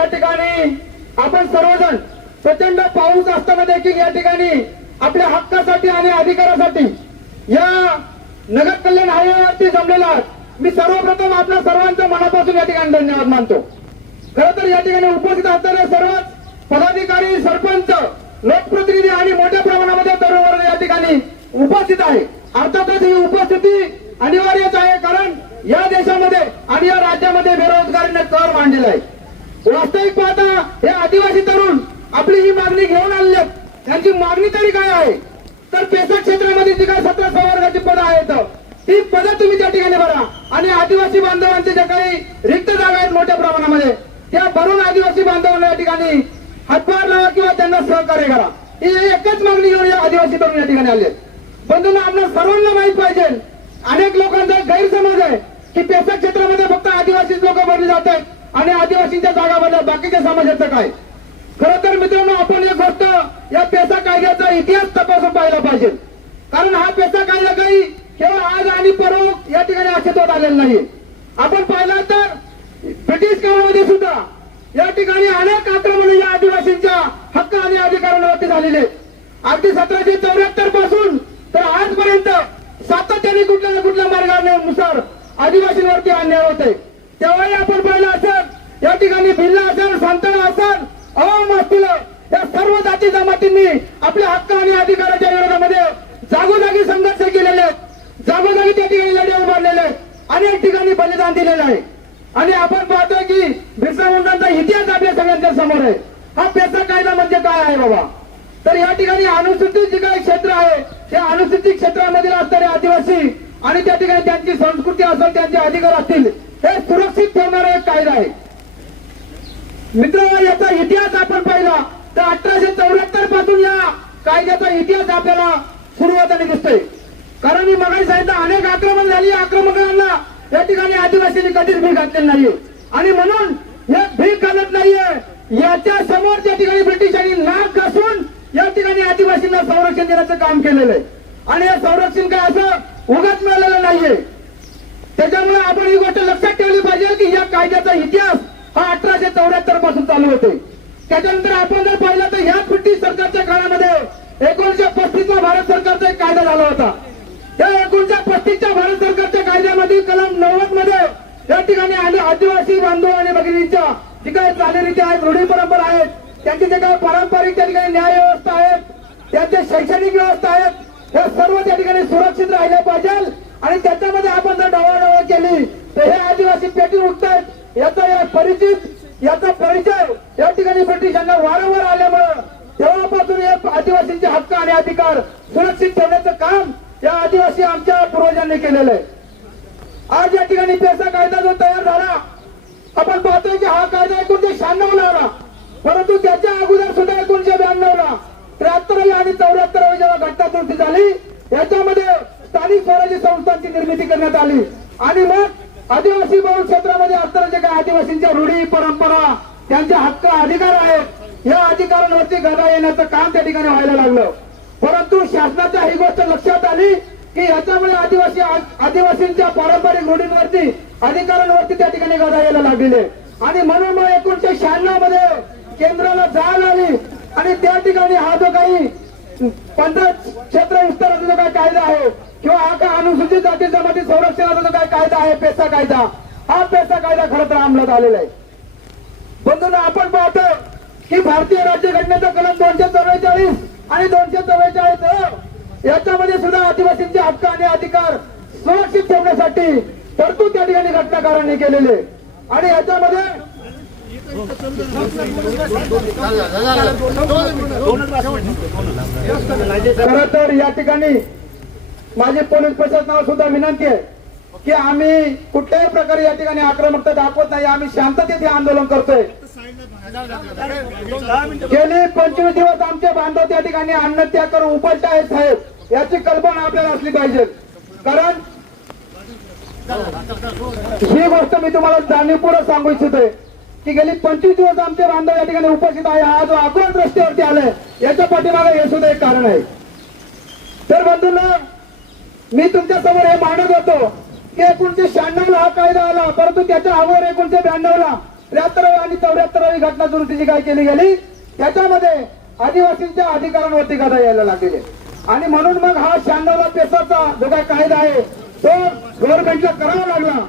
या ठिकाणी आपण सर्वजण प्रचंड पाऊस असताना देखील या ठिकाणी आपल्या हक्कासाठी आणि अधिकारासाठी या नगर कल्याण हायवेवरती जमलेला मी सर्वप्रथम आपल्या सर्वांच्या मनापासून या ठिकाणी धन्यवाद मानतो. खर तर या ठिकाणी उपस्थित असणारे सर्वच पदाधिकारी सरपंच लोकप्रतिनिधी आणि मोठ्या प्रमाणामध्ये तरुण वर्ग या ठिकाणी उपस्थित आहे. अर्थातच ही उपस्थिती अनिवार्यच आहे कारण या देशामध्ये आणि या राज्यामध्ये बेरोजगारीने कर मांडलेला आहे. वास्तविक पाहता हे आदिवासी तरुण आपली ही मागणी घेऊन आलेले त्यांची मागणी तरी काय आहे? तर पेसा क्षेत्रामध्ये जी काही सतरा संवर्गाची पदं आहेत ती पदं तुम्ही त्या ठिकाणी भरा. आणि आदिवासी बांधवांचे ज्या काही रिक्त जागा आहेत मोठ्या प्रमाणामध्ये त्या भरून आदिवासी बांधवांना या ठिकाणी हातभार लावा किंवा त्यांना सहकार्य करा. ही एकच मागणी घेऊन या आदिवासी तरुण या ठिकाणी आले बंधूंना आपल्या सर्वांना माहीत पाहिजे अनेक लोकांचा गैरसमज आहे की पेसा क्षेत्रामध्ये फक्त आदिवासीच लोक भरली जात आहेत आणि आदिवासींच्या जागा भरल्या बाकीच्या समाजाचं काय? खर तर मित्रांनो आपण एक गोष्ट या पेसा कायद्याचा इतिहास तपासून पाहिला पाहिजे. कारण हा पेसा कायदा काही केवळ आज आणि परव या ठिकाणी अस्तित्वात आलेला नाही आपण पाहिला तर ब्रिटिश काळामध्ये सुद्धा या ठिकाणी अनेक आक्रमण या आदिवासींच्या हक्क आणि अधिकारांवरती झालेले. अगदी सतराशे चौऱ्याहत्तरपासून तर आजपर्यंत सातत्याने कुठल्या ना कुठल्या मार्गानुसार आदिवासींवरती अन्याय होते तेव्हाही आपण पाहिलं असेल या ठिकाणी बिर्ला असेल सांतळा असेल अवाम असतील या सर्व जाती जमातींनी आपल्या हक्क आणि अधिकाराच्या विरोधामध्ये जागोजागी संघर्ष केलेले आहेत. जागोजागी त्या ठिकाणी लढे उभारलेले आहेत. अनेक ठिकाणी बलिदान दिलेलं आहे. आणि आपण पाहतोय की बिरसा मुंडांचा इतिहास आपल्या सगळ्यांच्या समोर आहे. हा पेसा कायदा म्हणजे काय आहे बाबा? तर या ठिकाणी अनुसूचित जे काही क्षेत्र आहे त्या अनुसूचित क्षेत्रामधील असणारे आदिवासी आणि त्या ठिकाणी त्यांची संस्कृती असेल त्यांचे अधिकार असतील हे सुरक्षित ठेवणारा एक कायदा आहे. मित्र याचा इतिहास आपण पाहिला. तर अठराशे चौऱ्याहत्तरपासून या कायद्याचा इतिहास आपल्याला सुरू होताना दिसतोय. कारण मी मगाई सांगितलं अनेक आक्रमण झाली. आक्रमकांना या ठिकाणी आदिवासींनी कधीच भीक घातलेली नाहीये. आणि म्हणून हे भीक घालत नाहीये. याच्या समोर त्या ठिकाणी ब्रिटिशांनी नाक घासून या ठिकाणी आदिवासींना संरक्षण देण्याचं काम केलेलं आहे. आणि हे संरक्षण काय असं? उगाच मिळालेलं नाहीये. त्याच्यामुळे आपण ही गोष्ट लक्षात ठेवली पाहिजे की या कायद्याचा इतिहास हा अठराशे चौऱ्याहत्तरपासून चालू होते. त्याच्यानंतर आपण जर पाहिलं तर ह्या ब्रिटिश सरकारच्या काळामध्ये एकोणीशे पस्तीसला भारत सरकारचा एक कायदा झाला होता. या एकोणीशे पस्तीसच्या भारत सरकारच्या कायद्यामध्ये कलम नव्वदमध्ये या ठिकाणी आदिवासी बांधव आणि भगिनींच्या जी काही चालीरीती आहेत रूढी परंपरा आहेत त्यांची जे काही पारंपरिक त्या ठिकाणी न्याय व्यवस्था आहेत त्यांच्या शैक्षणिक व्यवस्था आहेत हे सर्व त्या ठिकाणी सुरक्षित राहिल्या पाहिजे आणि त्याच्यामध्ये आपण जर डवाडवळ केली तर हे आदिवासी पेटून उठतात याचा या परिचित याचा परिचय या ठिकाणी ब्रिटिशांना वारंवार आल्यामुळं तेव्हापासून या आदिवासींचे हक्क आणि अधिकार सुरक्षित ठेवण्याचं काम या आदिवासी आमच्या पूर्वजांनी केलेलं आहे. आज या ठिकाणी पेसा कायदा जो तयार झाला आपण पाहतोय की हा कायदा एकोणीशे शहाण्णव ला आला. परंतु त्याच्या अगोदर सुद्धा एकोणीशे ब्याण्णव ला त्र्याहत्तरावी आणि चौऱ्याहत्तरावी जेव्हा घटना दुरुस्ती झाली याच्यामध्ये स्थानिक स्वराज्य संस्थांची निर्मिती करण्यात आली. आणि मग आदिवासी बहुल क्षेत्रामध्ये असताना जे काही आदिवासींच्या रूढी परंपरा त्यांचे हक्क अधिकार आहेत या अधिकारांवरती गदा येण्याचं काम त्या ठिकाणी व्हायला लागलं. परंतु शासनाच्या ही गोष्ट लक्षात आली की याच्यामुळे आदिवासी आदिवासींच्या पारंपरिक रूढींवरती अधिकारांवरती त्या ठिकाणी गदा यायला लागलेले. आणि म्हणून मग एकोणीशे शहाण्णवमध्ये केंद्राला जाळ आली आणि त्या ठिकाणी हा जो काही पंधरा क्षेत्र विस्ताराचा जो काही कायदा आहे किंवा हा काय अनुसूचित जाती जमाती संरक्षणाचा जो काही कायदा आहे पेसा कायदा हा पेसा कायदा खरं तर अंमलात आलेला आहे. बंधून आपण पाहतो की भारतीय राज्यघटनेचा कलम दोनशे चव्वेचाळीस आणि दोनशे चव्वेचाळीस याच्यामध्ये सुद्धा आदिवासींचे हक्क आणि अधिकार सुरक्षित ठेवण्यासाठी तरतूद त्या ठिकाणी घटनाकारांनी केलेले आणि याच्यामध्ये खर तर या ठिकाणी माझी पोलीस प्रशासनावर सुद्धा विनंती आहे की आम्ही कुठल्याही प्रकारे या ठिकाणी आक्रमकता दाखवत नाही आम्ही शांततेत हे आंदोलन करतोय. गेले पंचवीस दिवस आमचे बांधव त्या ठिकाणी अन्न त्याग करून उपलट आहेत साहेब. याची कल्पना आपल्याला असली पाहिजे. कारण ही गोष्ट मी तुम्हाला जाणीवपूर्वक सांगू इच्छितोय की गेली पंचवीस दिवस आमचे बांधव या ठिकाणी उपस्थित आहे. हा जो आक्रोश रस्त्यावरती आलाय याच्या पाठीमागे हे सुद्धा एक कारण आहे. तर बंधूंना मी तुमच्यासमोर हे मांडत होतो की एकोणीशे शहाण्णव ला हा कायदा आला परंतु त्याच्या अगोदर एकोणीशे ब्याण्णव ला त्र्याहत्तरावी आणि चौऱ्याहत्तरावी घटना दुरुस्तीची काय केली गेली त्याच्यामध्ये आदिवासींच्या अधिकारांवरती गदा यायला लागलेली आणि म्हणून मग हा शहाण्णवला पेसाचा जो काय कायदा आहे तो गव्हर्नमेंटला करावा लागला.